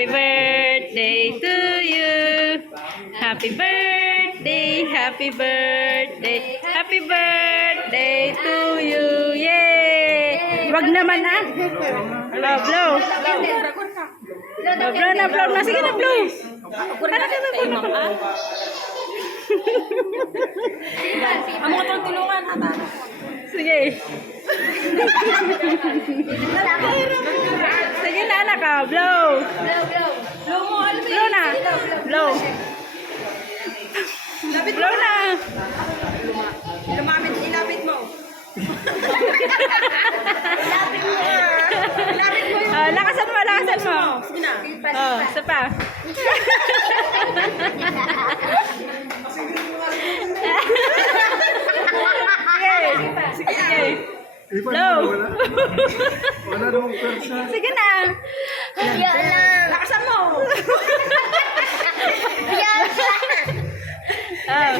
Happy birthday to you. Happy birthday, happy birthday, happy birthday to you. Yay! Wag naman ah. Blow, blow. Blow na, blow na. Sige na, blow. Ano ka na, blow na. Amo ko itong tulungan, ata. Sige. Sige na, anak ka. Blow. Blow mo, alam mo. Blow na. Blow. Blow na. Lumapit, ilapit mo. Lakasan mo, lakasan mo. Sige na. Oh, isa pa. Sige. Sige. Blow. Wala namang persa. Sige na. Lakasan mo. Oh.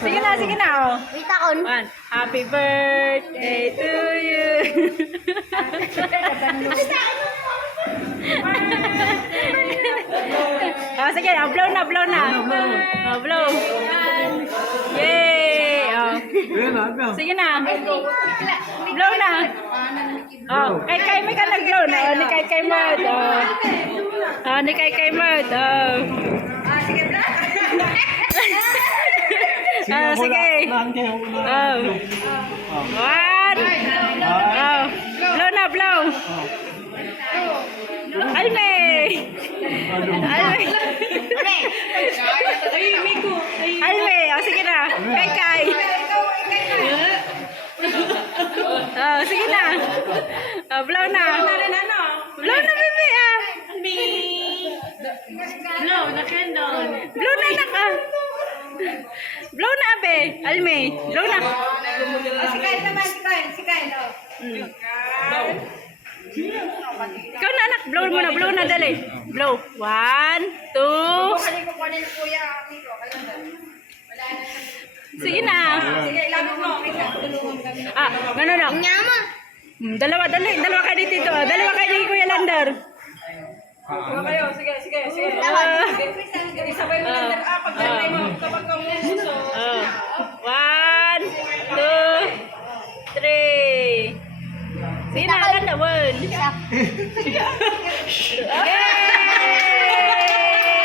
Sige na, sige na. Oh. Wait ako. One. Happy birthday to you. Oh, sige, oh, blow na, blow na. Oh, blow. Yay! Oh. Ayan, aga. Sige na. Blow na. Oh, kay may ka nag-blow na. Oh, ni kay Mud. Oh. Oh, ni kay Mud. Oh. Sige, blow. Oh, sige. Lahan kayo. Oh. One. Oh. Blow na, blow. Alme. Alme. Ay, Miko. Alme. Oh, sige na. Kay. Oh, sige na. Oh, blow na. Blow na, baby, ah. No, na candle. Blow na, anak, ah. Blow na, abe. Alme. Blow na. Si Kyle naman, si Kyle. Ikaw na, anak. Blow mo na. Blow na, dali. Blow. 1, 2. Kukunin ko kuya, Miko. Sige na. Sige, ilapit mo. May tulungan kami. Ah, gano'n na. Nyama. Dalawa kayo dito. Dalawa kayo ni Kuya Lander. Huwag kayo. Sige. Ah. Sige, isabay mo lang. Pag mo.